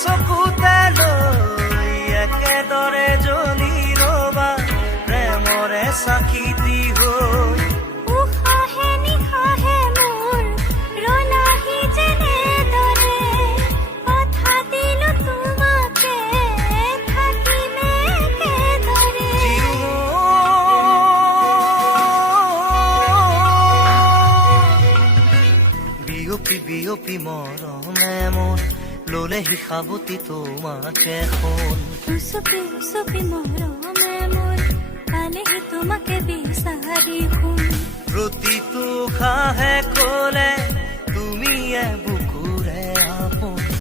চকুতে লৈ একেদৰে জ্বলি ৰবা প্ৰেমৰে চাকিতি হৈ উশাহে নিশাহে মোৰ ৰলাহি যেনেদৰে কথা দিলো তোমাকে থাকিমে একেদৰে বিয়পি বিয়পি মৰমে মোৰ ললেহি সাৱতি তোমাকে সোণ উচপি উচপি মৰমে মোৰ পালেহি তোমাকে বিচাৰি শুন প্ৰতিটো খাহে কলে তুমি